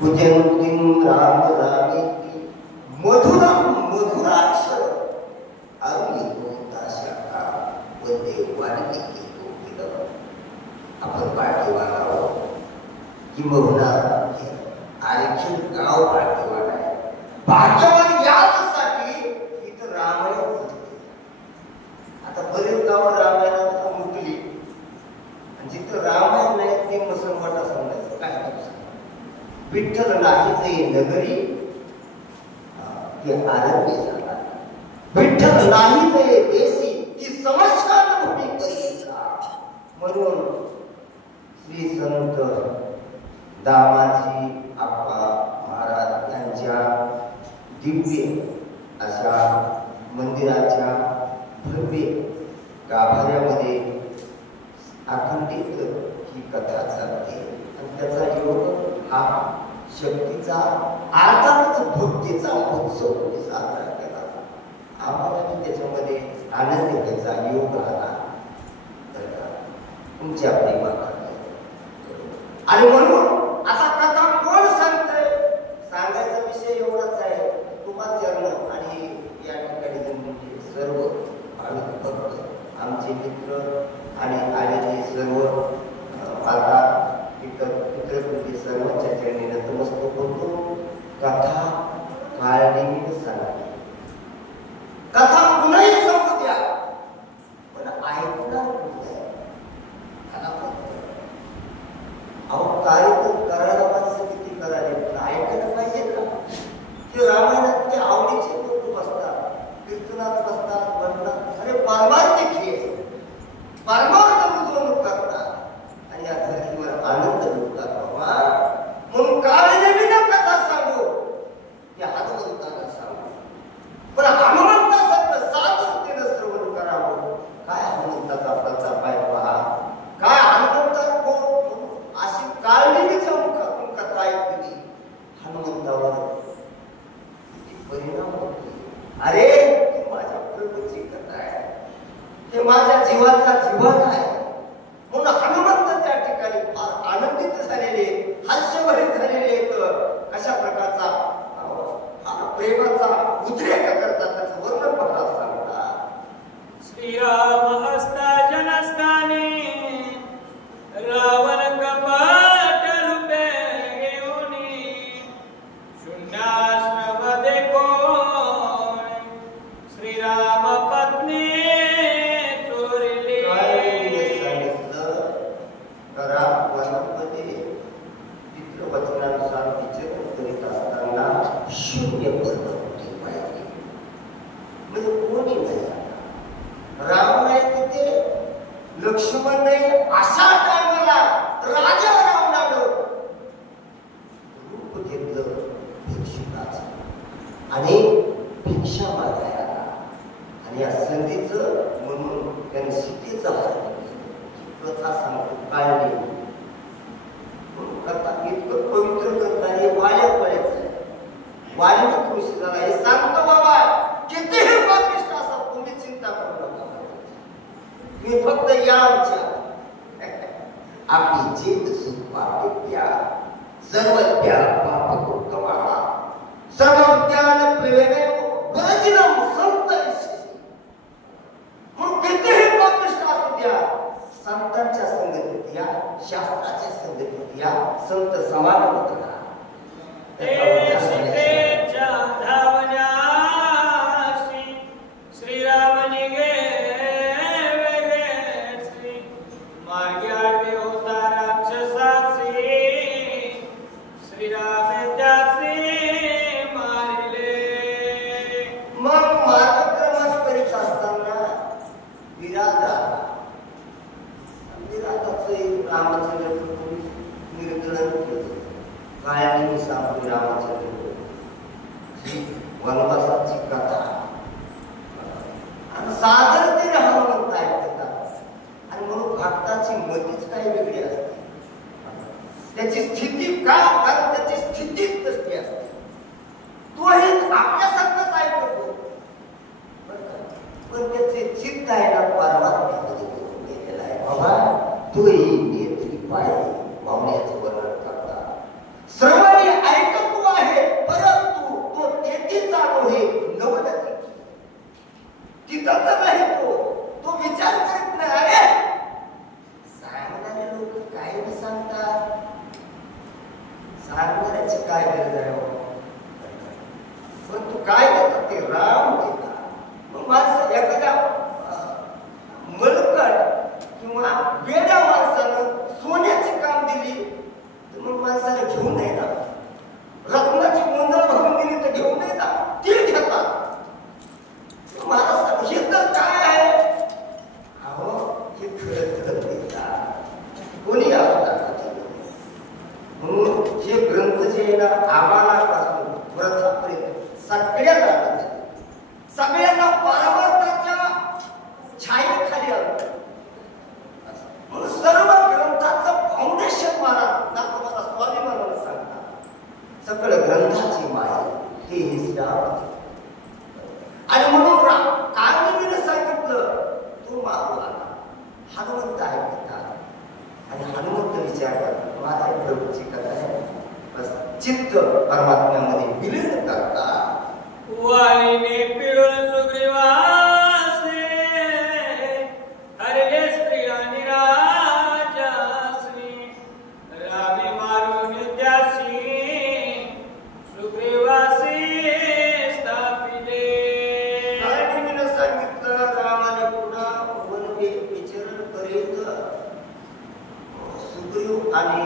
पूजन्तीं राम रामेति मधुरं मधुराक्षर अरुणिता वंदे वाल्मिकी कोकिलं. आपण पाठीवाला आहोत किंबहुना आणखी गाव पाठीवाला आहे. भाग्यवान याचसाठी इथं रामायण होते. आता बरेच गाव रामायणात मुकली आणि जिथं रामायण नाही ते मुसलमाना समजायचं काय विठ्ठल नाही ते नगरी ते आनंदी झाला. विठ्ठल नाही ते देशी ती समस्या भूमी करीचा. म्हणून श्री संत दामाजी आप्पा महाराज यांच्या दिव्य अशा मंदिराच्या भव्य गाभाऱ्यामध्ये अखंडित ही कथा चालते आणि त्याचा योग हा शक्तीचा अर्थातच भक्तीचा उत्सव साजरा केला. आम्हाला त्याच्यामध्ये आनंद घ्यायचा योग आला तुमच्या प्रेमात. आणि म्हणून आता कथा कोण सांगतंय सांगायचा विषय एवढाच आहे. तुम्हाला चरण आणि या ठिकाणी जन्मले सर्व भाविक भक्त आमचे मित्र आणि आलेले सर्व माता मित्रपती सर्वांच्या चरणी नतमस्तक होतो. कथा काळनिमित्त सांगते. कथा पुन्हाही सांगू द्या पण ऐकणार अहो कार्यक्रम करायला माणसं किती करायला ऐकायला पाहिजे का? ते रामायणात ते आवडीचे लोक बसतात कीर्तनात बसतात म्हणतात अरे परमार्थ खेळ परमार्थ बुजवणूक करतात आणि या धर्तीवर आनंद लुटतात बाबा. म्हणून काळनिमित्त कथा सांगू या हनुमंताला सांगू पण हनुमंतासारखं सातत्यानं श्रवण करावं. काय हनुमंताचा प्रताप आहे पहा. काय हनुमंता अशी काळनिमित्त कथा ऐकली हनुमंतावर किती परिणाम होते. अरे माझ्या प्रभूची कथा आहे हे माझ्या जीवाचा जीवन आहे. म्हणून हनुमंत त्या ठिकाणी फार आनंदित झालेले हास्यभरित झालेले अशा प्रकारचा प्रेमाचा उद्रेक करतात. त्याचं वर्णन बघा सांगतात. श्रीराम हस्ता जनस्थानी रावण कपट रूपे घेऊनी शून्याश्रम देखोन श्रीराम पत्नी चोरली. सांगितलं करा वनामध्ये पितृवचनानुसार विचरण करीत असताना शून्य पर्वती पाहिजे म्हणजे कोणी नाही. राम नाही तिथे लक्ष्मण नाही. अशा टायमाला राजा रावणानं रूप घेतलं भिक्षुकाचं आणि भिक्षा मागायला आला आणि या संधीचं म्हणून त्याने सीतेचा हार प्रथा सांगतो काढली. कथा इतकं पवित्र करणारी वाया पडायचं आहे. वाल्मिक ऋषी झाला हे सांगतो बाबा कितीही पापिष्ट असा तुम्ही चिंता करू नका. तुम्ही फक्त या आमच्या आपली चेत सुपापित्या सर्वज्ञा पापकृतवाळा सर्वज्ञान प्रेमे बरजिनम संतरिषी. मग कितीही पापिष्ट असू द्या संतांच्या संगतीत या शास्त्राच्या संगतीत या संत समागमत राहा. श्रीरामनी गे श्री मार्गे आडवे होता राक्षसाचे श्रीराम त्याचे मारिले. मग मार्गक्रमण करीत असताना विराधाचं रामचंद्र निर्गणन केलं. कायमी सांगतो रामचंद्र वनवासाची कथा आणि सादरतेने हनुमंत ऐकतात आणि म्हणून भक्ताची मतीच काही वेगळी असते. त्याची स्थिती का कारण त्याची स्थितीच तशी असते. तो हे आपल्यासारखंच ऐकतो पण त्याचे चित्त आहे ना परमात्म्यामध्ये गेलेला आहे. बाबा तू ही नेत्री पाय पाहुण्याचं वर्णन करतात. श्रवणी सांगण्याची काय गरज आहे हो? पण तू काय देतो ते राम देता. मग माणसं एखाद्या मलकट किंवा वेड्या माणसानं सोन्याचे काम दिली तर मग माणसाला घेऊन नाही ना. रत्नाची गोंधळ भरून दिली तर घेऊन नाही ना. ते घेतात. महाराज हे तर काय आहे? अहो हे खरं देतात. कोणी असतात म्हणून हे ग्रंथ जे आहे ना आम्हालापासून व्रतापर्यंत सगळ्यांना परमार्थाच्या छायेखाली आणतात. म्हणून सर्व ग्रंथाचं फाउंडेशन महाराज नाथोबाला स्वामी महाराज सांगतात. सगळं ग्रंथाची माया हे श्रावण. आणि म्हणून कामिनीने सांगितलं तू मागू आला. हनुमंत ऐकतात आणि हनुमंत विचार करतात माझ्या प्रभूची कथा आहे. बस चित्त परमात्म्यामध्ये विलीन करतात. वाणीने पिळून सुग्रीवासे हरले स्त्रिया निराजासनी रामे मारून त्यासी सुग्रीवासी स्थापिले. कामिनीने सांगितलं रामाने पुन्हा वनवे विचरण करीत सुग्रीव आणि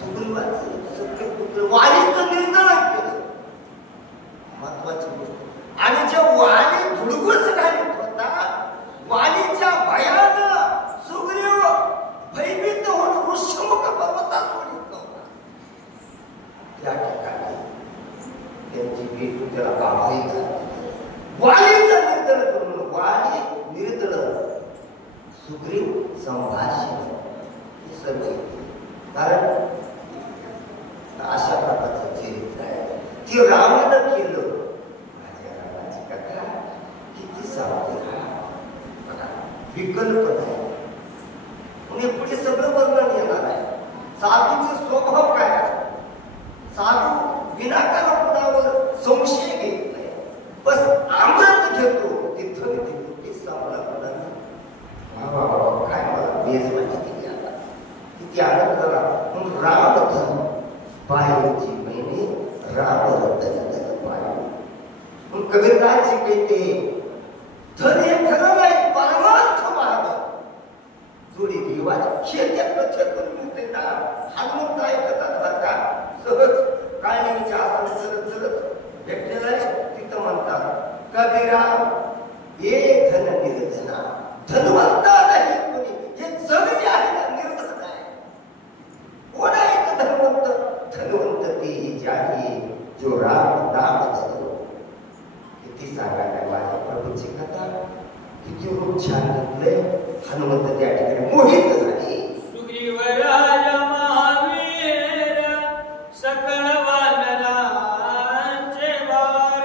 सुग्रीवाचे सगळे पुत्र वालीचं निर्णय केलं. महत्वाची गोष्ट. आणि जे वाली धुडगूस घालीत होता वालीच्या भयानं सुग्रीव भयभीत होऊन ऋषमुख पर्वतात सोडित नव्हता. त्या ठिकाणी त्यांची भेट त्याला बाबाई झाली. वालीचा निर्दळ करून वाली निर्दळ सुग्रीव संभाषण हे सर्व कारण अशा प्रकारचं चरित्र आहे. ती रामानं केलं. माझ्या रामाची कथा किती सावधी बघा विकल्प नाही. म्हणजे पुढे सगळं वर्णन येणार आहे. साधूचे स्वभाव काय आहे? साधू विनाकारण कुणावर संशय घेत नाही. बस आमंत्रण घेतो तिथं किती सावला बाबा काय मला बेज माहिती आला किती आनंद झाला. म्हणून राम धन पायाची महिने राम रतन पाय. मग कबीरदासजी कहते धन हे खरं नाही परमार्थ मार्ग जोडी देवा शेत्या प्रचंड मिळते ना. हनुमंत ऐकतात बरका सहज काळणीच्या आसन चलत चलत भेटलेला आहे. तिथं म्हणतात कबीरा हे धन निर्धना धनवंता नाही कोणी. हे जग जे आहे ना निर्धन आहे. कोण आहे धनवंत? धनवंत ते ज्याही जो राम नाम धनो. किती सांगायला माझ्या प्रभूची कथा किती रूप छान घेतलंय. हनुमंत त्या ठिकाणी मोहित झाले. सुग्रीव राजा महावीर सकळ वानरांचे वार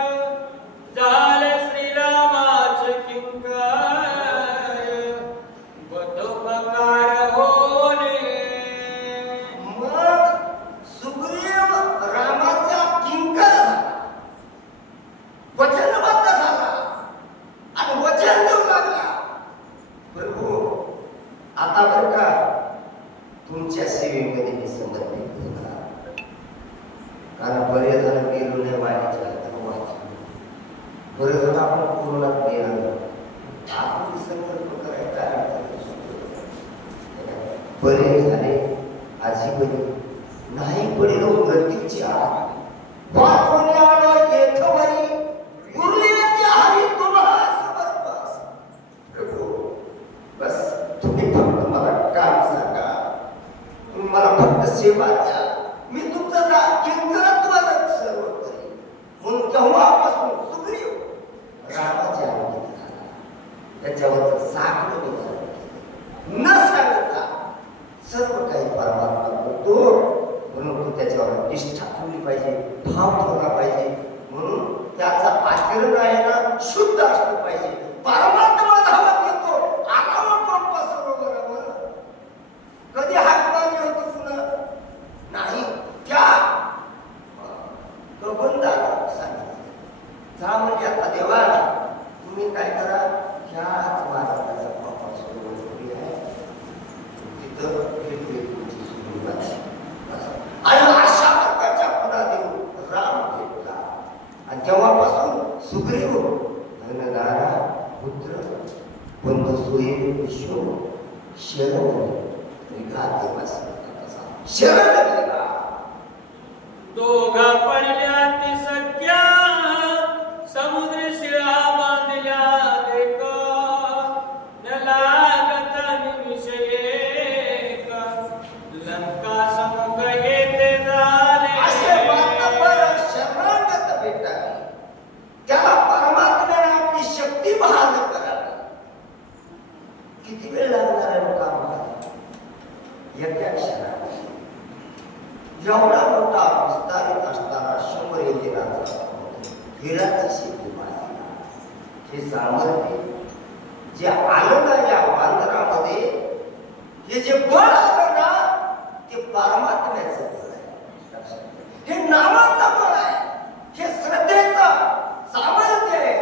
झाले श्रीरामाचे किंकर बदोपकार होणे. मग सुग्रीव रामाचा किंकर झाला. वचनबद्ध झाला आणि वचन देऊ लागला. प्रभू आता बरं का तुमच्या सेवेमध्ये मी समर्पित होणार. कारण बरेच जण गेलो नाही वाणीच्या बरेच जण आपण पूर्णात गेलो. आपण संकल्प करायचा बरे झाले आजी बरी नाही पडेल मृत्यूची आग वाचवण्याला येथवरी उरलेली हरी तुम्हाला समर्पस. प्रभू बस तुम्ही फक्त मला काम सांगा. तुम्ही मला फक्त सेवा द्या. मी तुमचं किंकरत्वाला सर्व करेन. म्हणून तेव्हापासून सुग्रीव रामाच्या अंगी झाला. त्याच्यावर साखर न सांगता सर्व काही परमात्मा करतो. म्हणून तू त्याच्यावर निष्ठा ठेवली पाहिजे. भाव ठेवला पाहिजे. म्हणून त्याचा आचरण आहे ना शुद्ध असलं पाहिजे. परमात्मा धावत येतो आगावा पंप सरोवरावर. कधी हात मारली होती पुन्हा नाही. त्या प्रबंधाला सांगितलं जा म्हणजे आता देवा तुम्ही काय करा ह्याच महाराजाचा पंप सरोवर आहे तिथं तुमची सुरुवात आणि शरण गेला. दोघा पडल्या ते सख्या समुद्र शिळा बांधल्या देखा न लागत निमिषेक लंका समुख येते झाले. असे मातबर शरणागत भेटावे, त्याला परमात्म्याने आपली शक्ती बहाल करावी. किती वेळ लागणार आहे काम करायला? एका क्षणात एवढा मोठा विस्तारित असताना 100 एकराचा हिराची शेती बांधली. हे सामर्थ्य जे आलं ना या बांधरामध्ये, हे जे बळ आलं ना ते परमात्म्याचं बळ आहे. हे नामाचं बळ आहे, हे श्रद्धेचं सामर्थ्य आहे,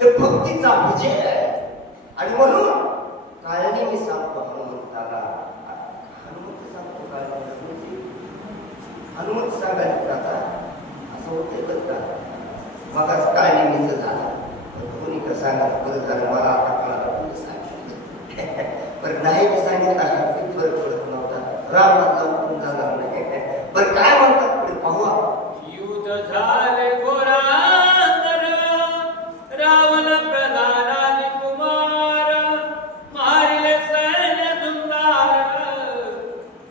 हे भक्तीचा विजय आहे. आणि म्हणून काळनी मी सांगतो हनुमंताला, हनुमंत सांगतो काळनी हनुमंत सांगायला कथा असं होते बरं का. मग काळनिमीचं झालं कोणी का सांगा बरं झालं, मला आता कोणाला सांगितलं बरं नाही मी सांगितलं असं किती फरक पडत नव्हता. रामाला उठून जाणार नाही. बरं काय म्हणतात पुढे पाहू. युद्ध झाले घोरांतर रावण प्रधानादि कुमार मारिले सैन्य झुंजार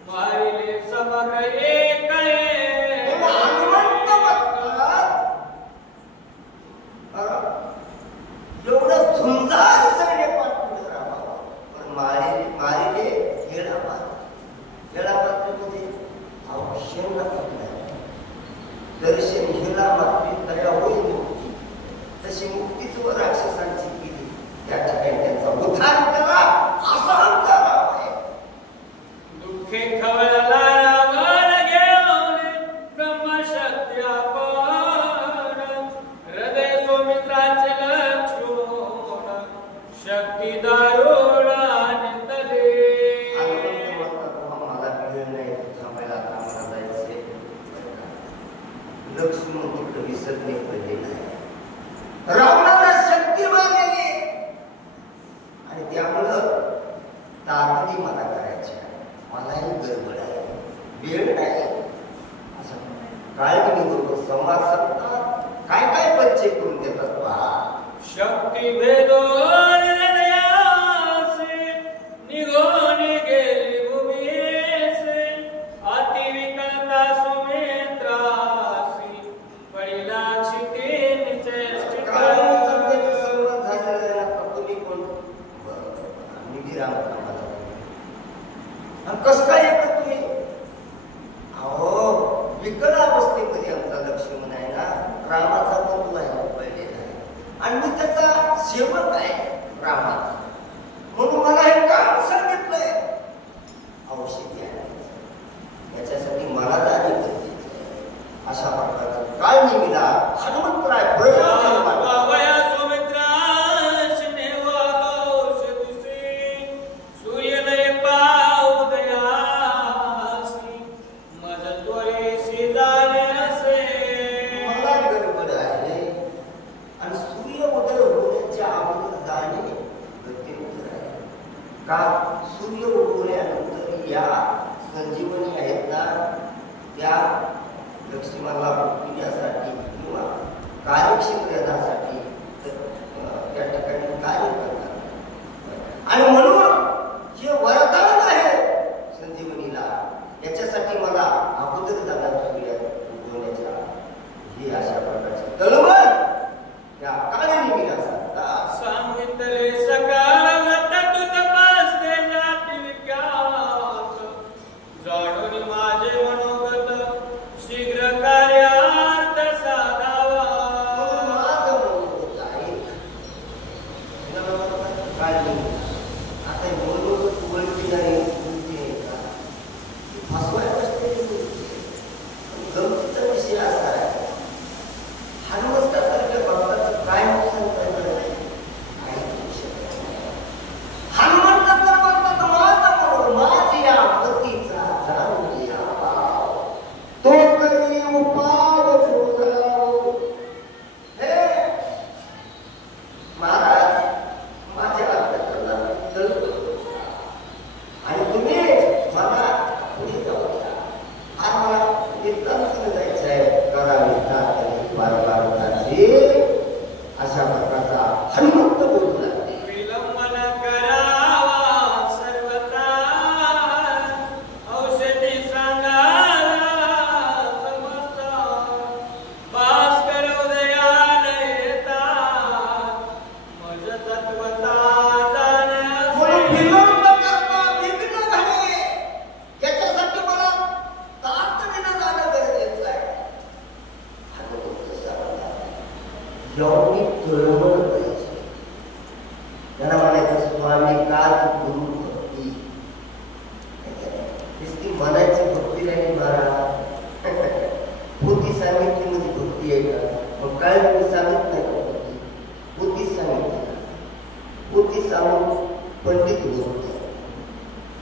मारिले समग्र एक एवढं झुंजार सैन्य पाठवलं रामाला, पण मारिले हेळा पात्रमध्ये अवश्य दर्शन हेला मात्र तया होईल मुक्ती. तशी मुक्तीच व राक्षसांची केली, त्या ठिकाणी त्यांचा उद्धार केला असा आमचा राम आहे. दुःखे खवळला रावण घेऊन ब्रह्मशक्ती आपण हृदय सौमित्राचे लक्ष्मण शक्ती दारुणा नितले. मला वेळ नाही थांबायला, आम्हाला जायचे. लक्ष्मण तिकडे विसरणे पडलेलं आहे. रावणाला शक्ती मागली आणि त्यामुळं ताकदी मला करायची आहे. मलाही गडबड आहे, वेळ नाही. असं काळजी बरोबर संवाद साधतात, काय काय परिचय करून देतात पहा. शक्ती भेदोन हृदयासे निघून गेली भूमीसे अतिविकलता सुमित्रासी पडिला चितेन चेष्टित. संवाद झालेला आहे. तुम्ही कोण? निधी राम कामाला कसं काय येतं तुम्ही? अहो विकल अवस्थेमध्ये आमचा लक्ष्मण आहे ना, रामाचा बंधू आहे, पडलेला आहे आणि मी त्याचा सेवक आहे रामाचा, म्हणून मला हे काम सांगितलंय. औषधी आहे याच्यासाठी मला जाणे गरजेचं आहे. अशा प्रकारचं काळ निमिला हनुमंतराय वया सौमित्राश नेवागोष दुसरी सूर्यनय पाउदयासी मज त्वरेसी झाले असे. मला गडबड आहे आणि सूर्य उदय होण्याच्या अगोदर जाणे गरजेचं आहे. का सूर्य उगवल्यानंतर या संजीवनी आहेत ना, त्या लक्ष्मणाला भेटण्यासाठी किंवा कार्यक्षम करण्यासाठी त्या ठिकाणी कार्य करतात. आणि म्हणून जे वरदान आहे संजीवनीला, याच्यासाठी मला अगोदर जाणार सूर्य उगवण्याच्या ही अशा प्रकारची तळमळ त्या काळनिमिला सांगतात. सांगितले सकाळ व्रत तू तपासते जाती विख्यात जाणून माझे मनोगत शीघ्र कार्यार्थ साधावा. माझं एवढी तळमळ करायची. त्यांना म्हणायचं स्वामी काल गुरु भक्ती. ती म्हणायची भक्ती नाही महाराज. पोथी सांगितली भक्ती आहे का? मग काय तुम्ही सांगत नाही का भक्ती? पोथी सांगितली, पोथी सांगून पंडित भक्ती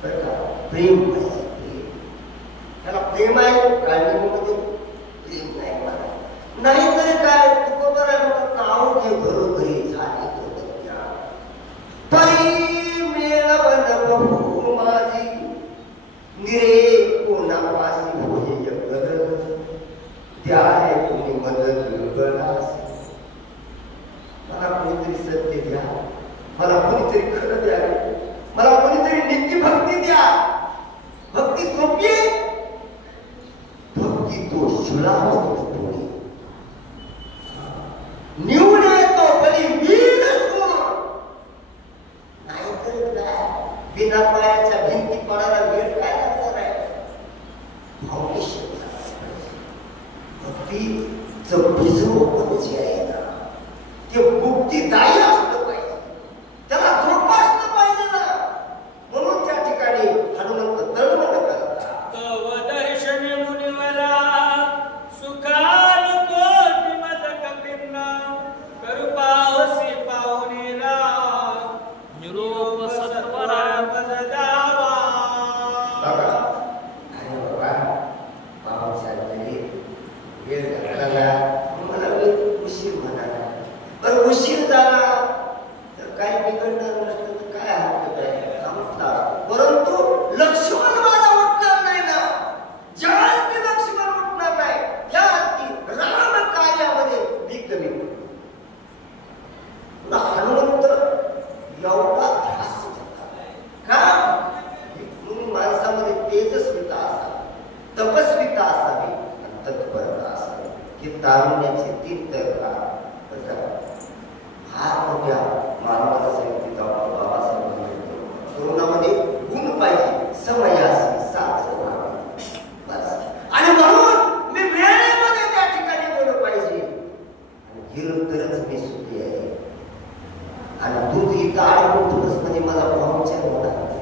बरं का? प्रेम पाहिजे, प्रेम. त्याला प्रेम आहे काळजीमध्ये प्रेम नाही मला. नाहीतरी काय तुकोबराचं नाव घे घरोघरी झाली पै मेळवन बहु माझी निरे कोणापाशी होय जगद द्याय कोणी मदत गणास. मला कोणीतरी सत्य द्या, मला कोणीतरी खरं द्या, मला कोणीतरी नित्य भक्ती द्या. भक्ती सोपी आहे, भक्ती तो शुलाम निवड येतो बरी वीर नाहीतर काय बिना पायाच्या भिंती पडायला वेळ काय लागणार आहे. फाउंडेशन भक्तीचं भिजवण जे आहे ना ते मुक्तीदायी असलं पाहिजे, त्याला जोपासलं पाहिजे ना. म्हणून त्या ठिकाणी हनुमंत तळमळ करतात. तव दर्शन मुनिवरा सुखानुकोटी मज कपिन्ना करुपावसी पाहुणेरा निरोप सत्वरा मज दावा. अरे बाबा बाबासाहेबांनी वेळ घातला, मला उशीर म्हणाला. बरं उशीर झाला तर काय बिघडणार नसतं तर काय हरकत आहे, थांबतात. परंतु लक्ष्मण मला उठणार नाही ना. ज्या अर्थी लक्ष्मण उठणार नाही त्या अर्थी राम कार्यामध्ये मी कमी पडतो. हनुमंत एवढा ध्यास का? म्हणून माणसामध्ये तेजस्विता असावी, तपस्विता असावी आणि तत्परता असावी. हे तारुण्याचे तीन प्रकार. फार मोठ्या मानवाला सांगितले बाबासाहेब तरुणामध्ये गुण पाहिजे, समयासी साथ बस. आणि म्हणून मी वेळेमध्ये त्या ठिकाणी गेलो पाहिजे. आणि गेलो तरच मी सुखी आहे. आणि दूध इथं अडकून म्हणजे मला पाहुणचार होणार नाही.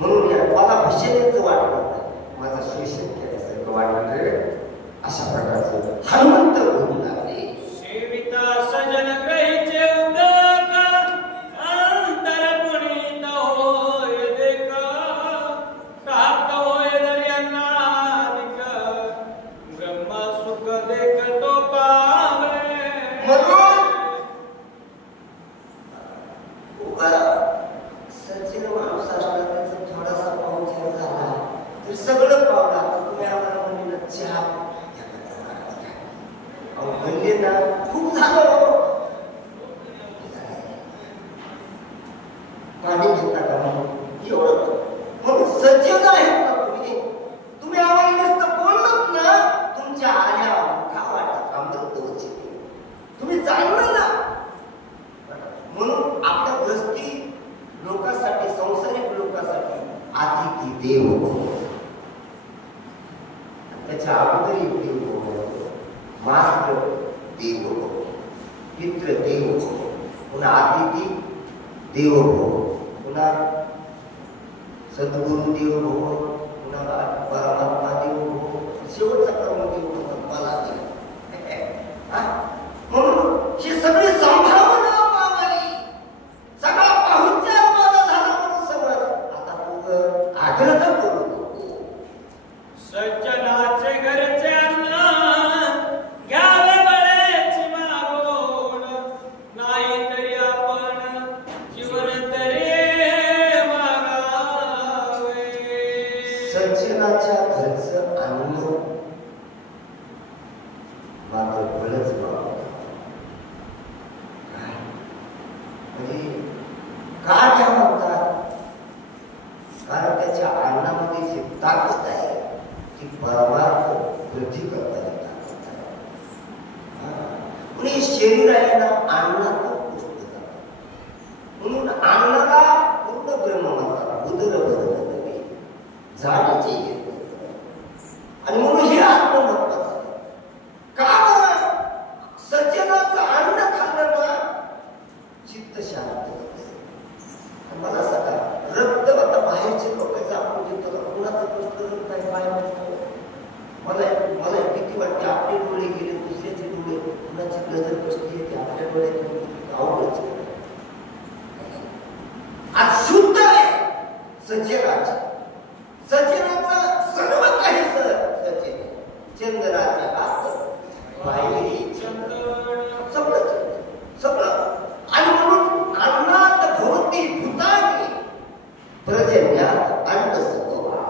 म्हणून मला भजनेचं वाटलं, माझा श्रेष्ठ केल्यासारखं वाटलं. अशा प्रकारचं हनुमंत बोलू लागले. सेविता सजन ग्रहीचे उदक अंतर पुनीत होय देख प्राप्त होय दर्यानानिक ब्रह्म सुख देख तो पावे. म्हणून सचिन माणूस असला त्याचा थोडासा पाहुणचार झाला तर सगळं पावला. तुम्ही आम्हाला म्हणले चहा म्हणले ना खूप झालं. पाणी घेता का म्हणून एवढं म्हणून सज्जन आहेत ना तुम्ही. तुम्ही आम्हाला नुसतं बोललात ना तुमच्या आल्या का वाटत अमृत वचित तुम्ही जाणलं ना. म्हणून आपल्या ग्रस्ती लोकांसाठी, संसारिक लोकांसाठी अतिथी देव होतो. त्याच्या अगोदरी देव होतो, मात्र देव होतो, पितृ देव होतो, पुन्हा अतिथी देव होतो, पुन्हा सद्गुरु देव होतो, पुन्हा परमात्मा देव होतो, शेवटचा कर्म देव होतो मला देव. म्हणून हे सगळे सांभाळून सगळा पाहुणचार माझा झाला म्हणून समज. आता तू आग्रह करू नको. सज्जनाचे घरचे अन्न घ्यावे बळेची मागून नाही तरी आपण जीवन तरी मागावे. सज्जनाच्या घरचं अन्न मात्र बळच मागवलं. म्हणजे का घ्या म्हणतात? कारण त्याच्या अन्नामध्ये जी ताकद आहे ती परमार्थ वृद्धी करताना ताकद आहे. आणि शरीर आहे ना अन्नात पुष्ट जातं. म्हणून अन्नाला पूर्ण ब्रह्म म्हणतात. उदर भरणे झाडाचे येत आणि म्हणून हे अन्न महत्वाचं. का बरं? सज्जन पुस्तकं काय पाहिजे मला मला भीती वाटते. आपले डोळे गेले, दुसऱ्याचे डोळे, कुणाची नजर बसली ते आपल्या डोळ्यात आवडच. आज शुद्ध आहे सचेनाचं, सचेनाचं सर्व काही सचेन. चंद्राच्या आत बाहेरी चंदन सगळं सगळं. आणि म्हणून अन्नात भवती भूतानी प्रजन्यात अन्नसत्वा.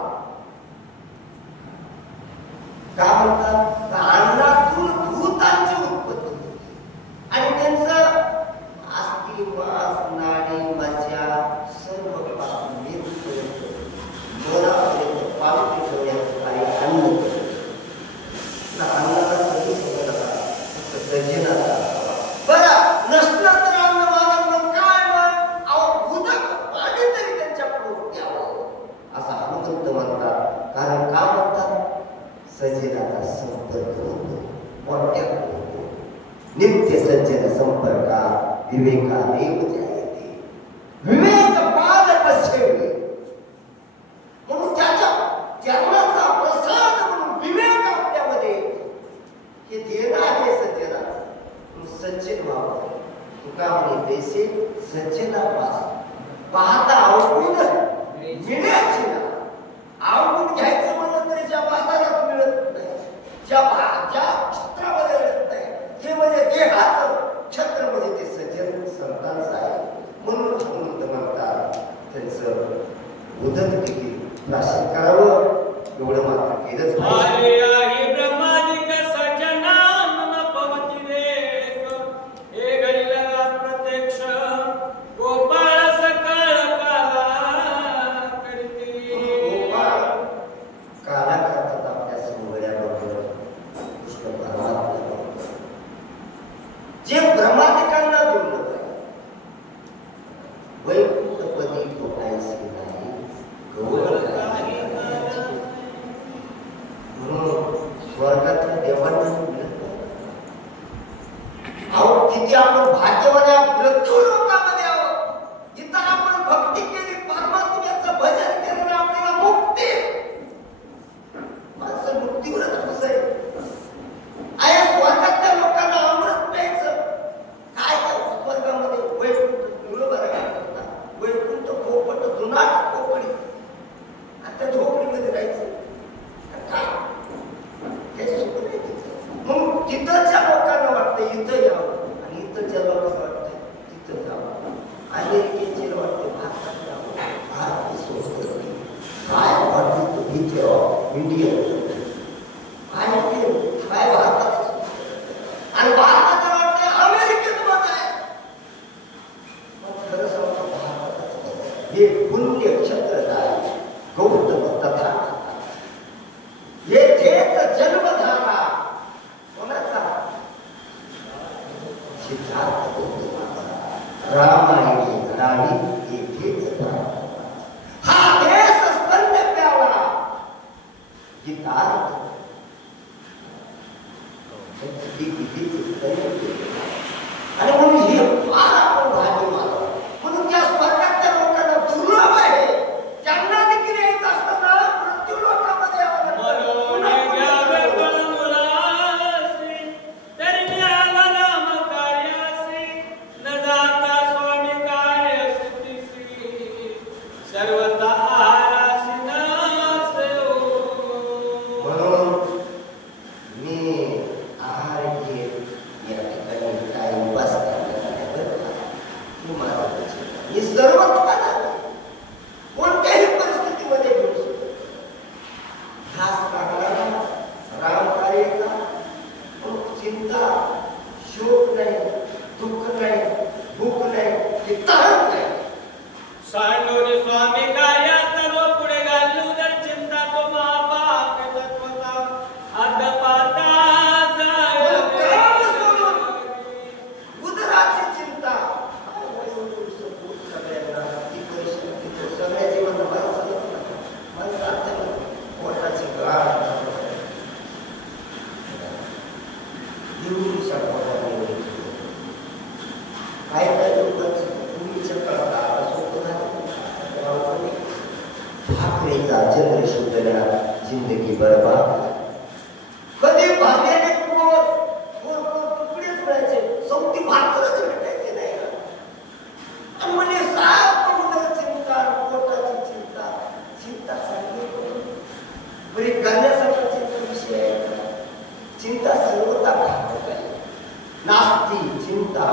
का म्हणतात? अन्नातून भूतांची उत्पत्ती होती आणि त्यांचं अस्थि मास नाडी मज्जा सर्व पासून मोरापर्यंत पावती ठेवण्याचं काही अन्न अन्नाला कधी समजला सजनाचा बरं नसलं तर अन्न मानव काय मग उदक पाणी तरी त्यांच्या पोट द्यावं असा हनुमंत म्हणतात. कारण का म्हणतात? सजनाचा संपर्क होतो, मोठ्या होतो. नित्य सज्जन संपर्का विवेकादेव जायते. विवेक पाद पश्येवे. म्हणून त्याचा प्रसाद म्हणून विवेक आपल्यामध्ये हे देणं आहे सज्जनाचं. सज्जन व्हावं. तुका म्हणे देशे सज्जनापास पाहता अवगुण मिळायची ना. अवगुण घ्यायचं म्हणलं तरी ज्या बाजारात मिळत नाही, ज्या छत्रामध्ये मिळत नाही, ते म्हणजे देहाचं छत्र म्हणजे ते सज्जन संतांचं आहे. म्हणून म्हणतात त्यांचं उदक देखील प्राशन करावं. एवढं मात्र केलंच पाहिजे. जे ब्रह्मादिकांना दुर्लभ आहे. वैकुंठपदी गोपायचे नाही म्हणून स्वर्गातल्या देवांना मिळत नाही. अहो किती आपण भाग्यवान मृत्यू लोकांमध्ये आहोत. इथं आपण भक्ती केली, परमात्म्याचं भजन केलं, आपल्याला मुक्ती. माणसं मुक्तीवरच खुश आहे. स्वर्गातल्या लोकांना अमृत प्यायचं काय स्वर्गामध्ये वैकुंठ वैकुंठ खोपट जुनाट खोपडी आता झोपडीमध्ये राहायचं काय हे सुख नाही तिथं. मग तिथंच्या लोकांना वाटतं इथं यावं आणि इथंच्या लोकांना वाटतं तिथं जावं. अमेरिकेचे वाटतं भारतात जावं. भारत संस्कृती काय वाटतं तो इंडियन काय भारतात आणि भारताचं वाटतं अमेरिकेत मत आहे. मग खरं सांगतो भारताचं हे पुण्य क्षेत्रधारी गौतम तथा येथेच जन्मधारा कोणाचा? सिद्धार्थ गौतमाचा. रामायणी घडावी येथेच हा देश स्तन्य प्यावा गीतार्थ आणि म्हणून हे फार आपण भाग्य मानावं. म्हणून त्या स्वर्गातल्या लोकांना दुर्लभ आहे. त्यांना देखील यायचं असतं ना मृत्यू लोकांमध्ये कोणत्याही परिस्थितीमध्ये घेऊ शकतो. घास काढणारा राम कार्याचा चिंता शोक नाही, दुःख नाही, भूक नाही, हे तहान नाही. सांडोनी स्वामी कार्यात सर्व पुढे घालू तर चिंता तो महापाप तत्वता आदपाता उदराची चिंता सगळ्या जीवन पोटाची गाठ काय काय लोकांचं पूर्वीच्या बरी करण्यासारखा चिंता विषय आहे. चिंता सर्वता घातक आहे. नास्ती चिंता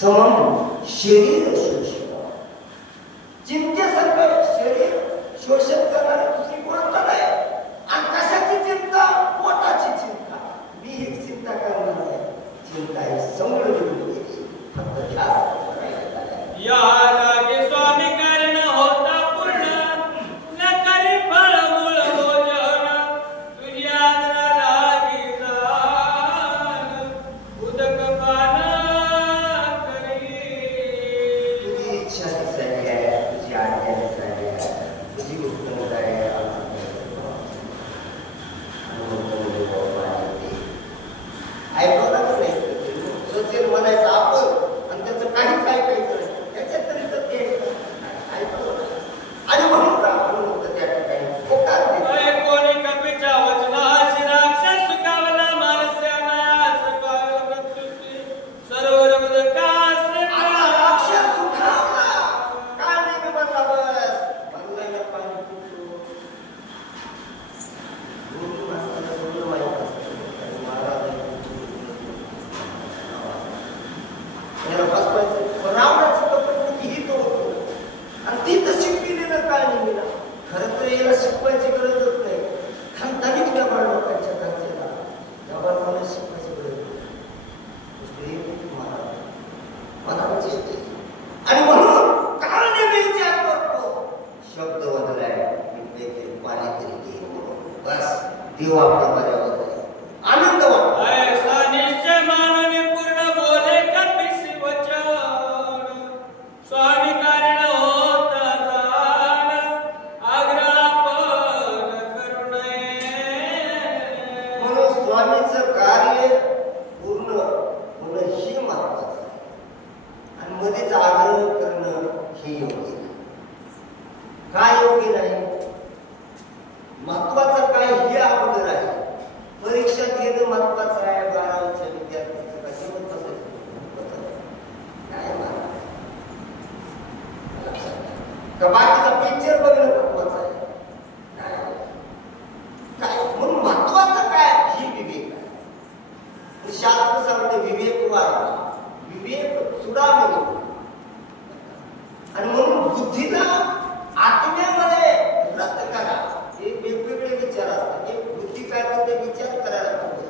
समम शरीर शोषण. चिंतेसारखं शरीर शोषण करणारी दुसरी गोष्ट नाही. आणि कशाची चिंता? पोटाची चिंता. मी ही चिंता करणार नाही. चिंता ही समृद्धी फक्त ध्यास या लागे स्वामी कारण होता पूर्ण न करी फळ मूळ भोजन तुझ्या लागी जाण उदक पान करी. तुझी इच्छा झाली आहे, तुझी आज्ञा झाली आहे, तुझी उत्तम आहे. ऐकवणार नाही म्हणायचं आपण आणि त्याचं काहीच ऐकायचं नाही. त्याच्यात तरी तर ते ऐकवलं आणि म्हणून त्या ठिकाणी कोणी कपीच्या वचनाशी राक्षस सुखावला मानस्याना सकाळ मृत्यूची सरोवर उदकास राक्षस सुखावला. काय नाही मी म्हणला बस म्हणलं पाणी पितो. गुरु महाराजांना सगळं माहीत असतं आणि महाराज याला बसवायचं रावणाचं कपड किती तो होतो आणि ती तशी पिलेलं काय नाही मिळा. खरं तर याला शिकवायची गरजच नाही. खानदानीच व्यापार लोकांच्या घरच्याला व्यापार मला शिकवायची गरज नाही. महाराज येते आणि म्हणून काळ नेहमी विचार करतो. शब्द बदलाय पाणी तरी घे बस देव आपल्या बऱ्यावर आनंद वाटतो. ऐसा निश्चय मानने पूर्ण बोले कपिसी वचन स्वामी कारण होता जाण आग्रहापन करू नये. म्हणून स्वामीचं कार्य पूर्ण होणं ही महत्वाचं आहे आणि मध्येच आग्रह करणं हे योग्य नाही. काय योग्य नाही? महत्वाचं काय हे अगोदर आहे. परीक्षा घेणं महत्वाचं आहे. 12वीच्या विद्यार्थ्यांचं कसे म्हणतात का बाकीचा पिक्चर बघणं महत्वाचं आहे काय? म्हणून महत्वाचं काय ही विवेक आहे. शास्त्र सांगते विवेक वाढवा, विवेक सुडावणे. आणि म्हणून बुद्धीला आत्म्यामध्ये रद्द करा. हे वेगवेगळे विचार असतात. एक बुद्धी काय करते? विचार करायला पाहिजे.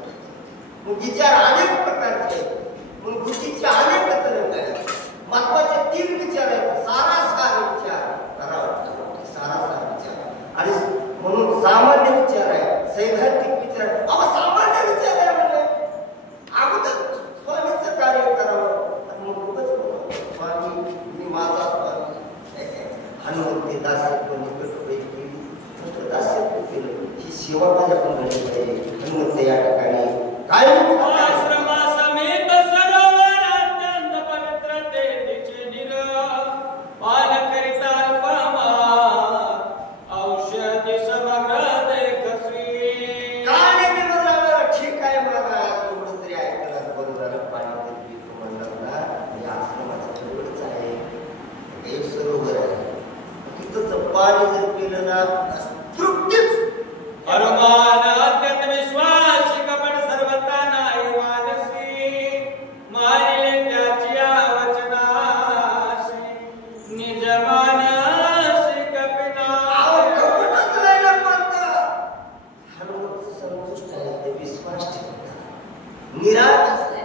मग विचार अनेक प्रकारचे मग बुद्धीचे अनेक तरंग आहेत. महत्वाचे 3 विचार आहेत. सारासार विचार करावा, सारासार विचार आणि म्हणून सामान्य विचार आहे, सैद्धांतिक विचार आहे. सामान्य विचार आहे म्हणजे अगोदर स्वामीचं कार्य करावं आणि मग उगाच स्वामी मी माझा स्वामी हनुमंती दासत्व निकटपैकी केली दासत्व केलं. ही सेवा माझ्याकडून घडली पाहिजे. हनुमंत या ठिकाणी काय आश्रमा समेत सरोवरात पवित्र तेचे निर पान करिता अल्पमा औषधी समग्र देखसी. काय मी म्हणलं ठीक आहे महाराज एवढं तरी ऐकलं बरं झालं. पाणी तरी पितो म्हणलं ना. हे आश्रमाचं जवळच आहे, एक सरोवर आहे. तिथंच पाणी जर पिलं ना तृप्तीच. हनुमान अत्यंत विश्वास कपट सर्वता नाही मानसी मारिले त्याच्या वचनाशी निज मानसी कपिना. कपटच नाही ना म्हणतं. हनुमंत संतुष्ट आहे, ते विश्वास ठेवतात, निराश आहे.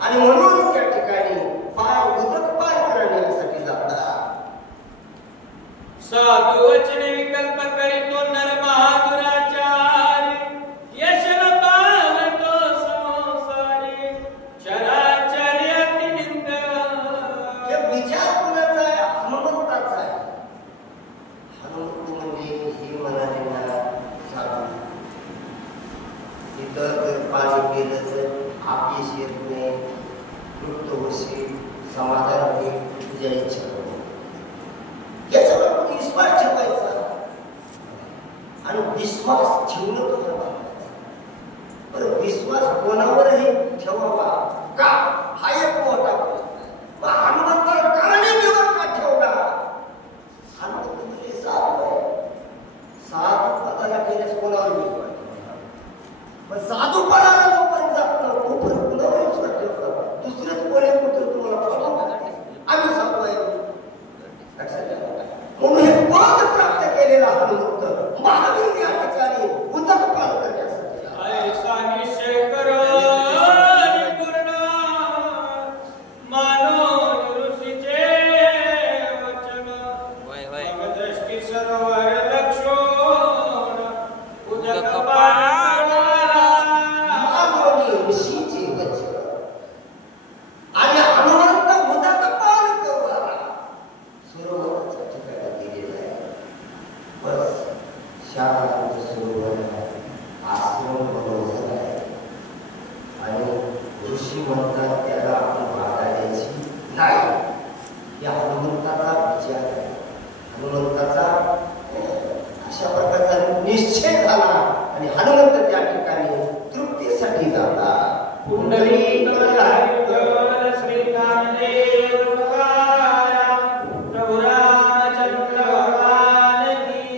आणि म्हणून त्या ठिकाणी उदक पान करण्यासाठी जातात. साधू वचने विकल्प करीतो नर महादुराचारी यशन पावतो संसारी चराचर्य अतिनिंद. हे विचार कुणाचा आहे? हनुमंताचा आहे. हनुमंत म्हणजे हे म्हणाले ना साधू. इतर जर पाणी पिलं तर आपलीच येत नाही, तृप्त होशील, समाधान होईल, तुझ्या इच्छा होईल. याच्यावर आपण विश्वास ठेवायचा आणि विश्वास ठेवणं तुझ्या महत्वाचं. बरं विश्वास कोणावरही ठेवावा का हा एक मोठा प्रश्न. हनुमंताला कारणी का ठेवला? हनुमंत म्हणजे साधू आहे. पण साधूपणाला जोपर्यंत जात नाही तोपर्यंत कुणावर विश्वास ठेवतात. दुसरेच कोणी पुत्र तुम्हाला फॉलो करते. आम्ही सांगू आहे लक्षात ठेवा. म्हणून हे पद प्राप्त केलेला हनुमंत महावीर या ठिकाणी उदकपाल करण्यासाठी ऐसा निश्चय करो पूर्ण मानो ऋषीचे वचन दृष्टी सरोवर लक्षोण उदकपाल मानवनी ऋषीचे वचन आणि हनुमंत उदकपाल करणारा सरोवराच्या ठिकाणी गेलेला आहे. बस शांत सरोवर आश्रम बरोबर आहे आणि ऋषी म्हणतात त्याला आपण बाधा द्यायची नाही. या हनुमंताचा विचार आहे. हनुमंताचा अशा प्रकारचा निश्चय झाला आणि हनुमंत त्या ठिकाणी तृप्तीसाठी जातात. पुंडलिक